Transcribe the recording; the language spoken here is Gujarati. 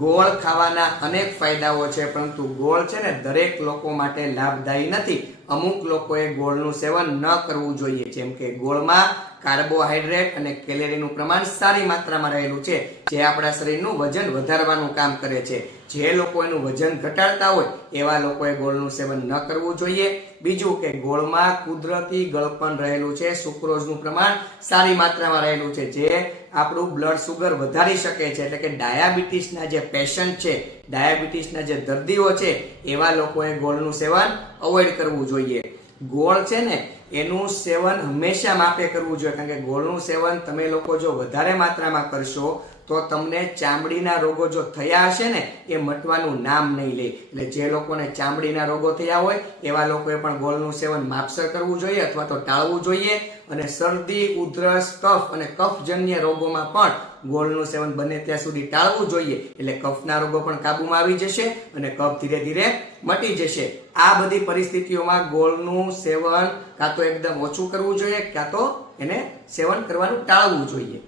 ગોળ ખાવાના અનેક ફાયદાઓ છે, પરંતુ ગોળ છે ને દરેક લોકો માટે લાભદાયી નથી. અમુક લોકોએ ગોળનું સેવન ન કરવું જોઈએ. જેમ કે ગોળમાં કાર્બોહાઈડ્રેટ અને કેલેરીનું પ્રમાણ સારી માત્રામાં રહેલું છે, જે આપણા શરીરનું વજન વધારવાનું કામ કરે છે. જે લોકો એનું વજન ઘટાડતા હોય એવા લોકોએ ગોળનું સેવન ન કરવું જોઈએ. બીજું કે ગોળમાં કુદરતી ગળપણ રહેલું છે, સુક્રોઝનું પ્રમાણ સારી માત્રામાં રહેલું છે, જે આપણું બ્લડ સુગર વધારી શકે છે. એટલે કે ડાયાબિટીસના જે પેશન્ટ છે, ડાયાબિટીસના જે દર્દીઓ છે, એવા લોકોએ ગોળનું સેવન અવોઇડ કરવું જોઈએ. ગોળ છે ને એનું સેવન હંમેશા માપે કરવું જોઈએ, કારણ કે ગોળનું સેવન તમે લોકો જો વધારે માત્રામાં કરશો તો તમને ચામડીના રોગો જો થયા હશે ને એ મટવાનું નામ નહીં લે. એટલે જે લોકોને ચામડીના રોગો થયા હોય એવા લોકોએ પણ ગોળનું સેવન માપસર કરવું જોઈએ અથવા તો ટાળવું જોઈએ. અને શરદી, ઉધરસ, કફ અને કફજન્ય રોગોમાં પણ ગોળનું સેવન બને ત્યાં સુધી ટાળવું જોઈએ. એટલે કફના રોગો પણ કાબુમાં આવી જશે અને કફ ધીરે ધીરે મટી જશે. આ બધી પરિસ્થિતિઓમાં ગોળનું સેવન કાં તો એકદમ ઓછું કરવું જોઈએ, કાં તો એને સેવન કરવાનું ટાળવું જોઈએ.